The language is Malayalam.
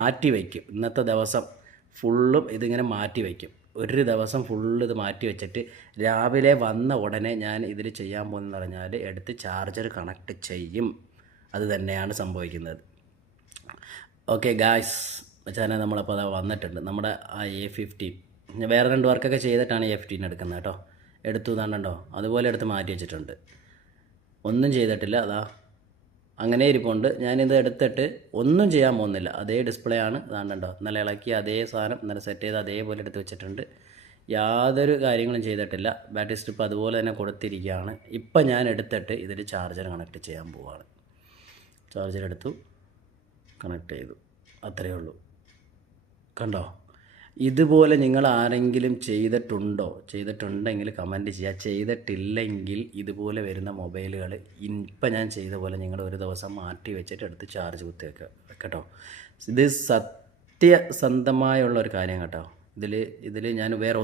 മാറ്റി വയ്ക്കും. ഇന്നത്തെ ദിവസം ഫുള്ളും ഇതിങ്ങനെ മാറ്റി വയ്ക്കും. ഒരു ദിവസം ഫുള്ള് ഇത് മാറ്റി വെച്ചിട്ട് രാവിലെ വന്ന ഉടനെ ഞാൻ ഇതിൽ ചെയ്യാൻ പോകുന്നതെന്ന് പറഞ്ഞാൽ എടുത്ത് ചാർജർ കണക്ട് ചെയ്യും. അത് തന്നെയാണ് സംഭവിക്കുന്നത്. Okay guys. വെച്ചാൽ നമ്മളപ്പോൾ അത് വന്നിട്ടുണ്ട്. നമ്മുടെ ആ എ ഫിഫ്റ്റീൻ വേറെ രണ്ട് വർക്കൊക്കെ ചെയ്തിട്ടാണ് എ ഫിഫ്റ്റീൻ എടുക്കുന്നത് കേട്ടോ. എടുത്തു താണ്ടോ അതുപോലെ എടുത്ത് മാറ്റി വെച്ചിട്ടുണ്ട്. ഒന്നും ചെയ്തിട്ടില്ല. അതാ അങ്ങനെ ഇരിപ്പുണ്ട്. ഞാനിത് എടുത്തിട്ട് ഒന്നും ചെയ്യാൻ പോകുന്നില്ല. അതേ ഡിസ്പ്ലേ ആണ്. ഇതാണ്ടോ നല്ല ഇളക്കി അതേ സാധനം നല്ല സെറ്റ് ചെയ്ത് അതേപോലെ എടുത്ത് വെച്ചിട്ടുണ്ട്. യാതൊരു കാര്യങ്ങളും ചെയ്തിട്ടില്ല. ബാറ്ററി സ്ട്രിപ്പ് അതുപോലെ തന്നെ കൊടുത്തിരിക്കുകയാണ്. ഇപ്പം ഞാൻ എടുത്തിട്ട് ഇതിൽ ചാർജർ കണക്ട് ചെയ്യാൻ പോവുകയാണ് ചാർജർ എടുത്തു. കണക്ട് ചെയ്തു. അത്രയേ ഉള്ളൂ. കണ്ടോ? ഇതുപോലെ നിങ്ങൾ ആരെങ്കിലും ചെയ്തിട്ടുണ്ടോ? ചെയ്തിട്ടുണ്ടെങ്കിൽ കമന്റ് ചെയ്യുക. ചെയ്തിട്ടില്ലെങ്കിൽ ഇതുപോലെ വരുന്ന മൊബൈലുകൾ ഇപ്പം ഞാൻ ചെയ്ത പോലെ നിങ്ങൾ ഒരു ദിവസം മാറ്റി വെച്ചിട്ട് എടുത്ത് ചാർജ് കുത്തി വെക്കുക. കേട്ടോ? ഇത് സത്യസന്ധമായുള്ള ഒരു കാര്യം കേട്ടോ. ഇതിൽ ഇതിൽ ഞാൻ വേറെ